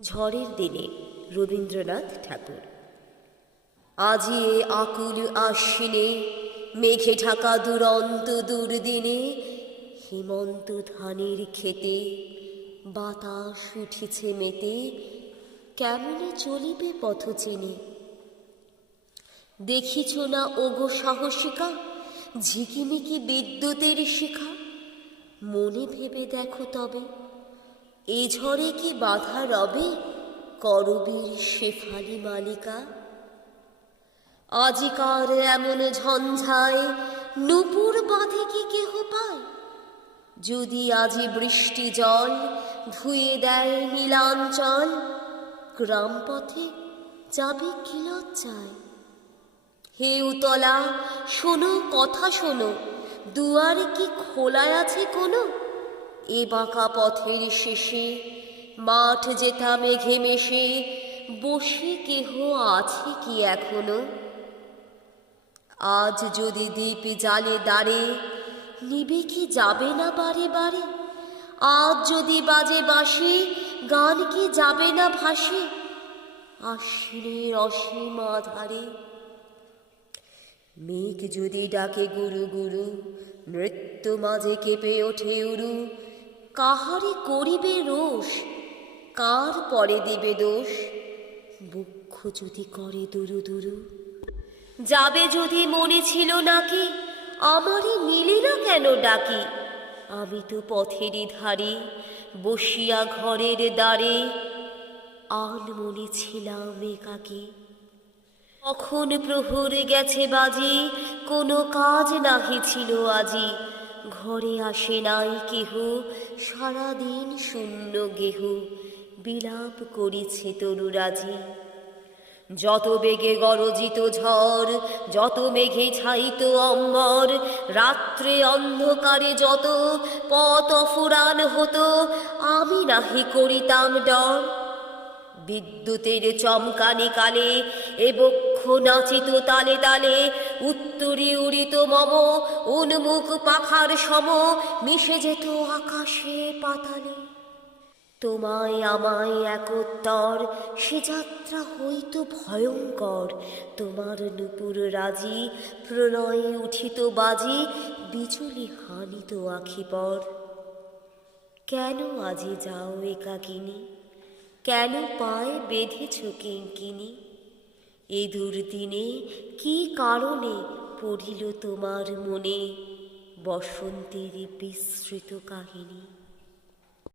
ঝড়ের দিনে রবীন্দ্রনাথ ঠাকুর। আজি এ আকুল আশ্বিনে, মেঘে ঢাকা দুরন্ত দুর্দিনে, হেমন্ত ধানের খেতে বাতাস উঠিছে মেতে, কেমনে চলিবে পথ চিনে। দেখিছ না ওগো সাহসিকা, ঝিকিমিকি বিদ্যুতের শিখা, মনে ভেবে দেখো তবে, এ ঝড়ে কি বাধা রবে করবীর শেফালি মালিকা। আজিকার এমন ঝঞ্ঝায় নূপুর বাঁধে কি কেহ পায়, যদি আজি বৃষ্টি জল ধুয়ে দেয় নীলাঞ্চল, গ্রাম পথে যাবে কি লজ্জায়। হে উতলা শোনো কথা শোনো, দুয়ার কি খোলা আছে কোনো, এ বাঁকা পথের শেষে মাঠ যেথা মেঘে মেশে, বসে কেহ আছে কি এখনো। আজ যদি দ্বীপ জালে দাঁড়ে, নিবে কি যাবে না বারে বারে। আজ যদি বাজে বাঁশি, গান কি যাবে না ভাসে আশ্বিনের অসীম আধারে। মেঘ যদি ডাকে গুরু গুরু, মৃত্যু মাঝে কেঁপে ওঠে উরু, কাহারে করিবে রোষ, কার পরে দিবে দোষ। বক্ষ যদি করে দুরু দুরু, যাবে যদি মনে ছিল নাকি, আমারে মিলে না কেন ডাকি। আমি তো পথেরই ধারে বসিয়া ঘরের দ্বারে, আনমনে ছিলাম একাকী। কখন প্রহর গেছে বাজি, কোনো কাজ নাহি ছিল আজি। ঘরে আসে নাই কেহ, সারাদিন শূন্য গেহ, বিলাপ করিছে তরুরাজি। যত বেগে গরজিত ঝড়, যত মেঘে ছাইত অম্বর, রাত্রে অন্ধকারে যত পথ অফুরান হতো, আমি নাহি করিতাম ডর। বিদ্যুতের চমকানি কালে এ বক্ষ নাচিত তালে তালে, উত্তরে উড়িত মম উন্মুখ পাখার সম, মিশে যেত আকাশে পাতালে। তোমায় আমায় একোত্তর সে যাত্রা হইত ভয়ঙ্কর। তোমার নূপুর রাজি প্রলয়ে উঠিত বাজি, বিজুলি হানিত আখি পর। কেন আজি যাও একাকিনী, কেন পায়ে বেঁধেছ কিঙ্কিনী। এ দুর্দিনে কি কারণে পড়িল তোমার মনে বসন্তের বিস্মৃত কাহিনী।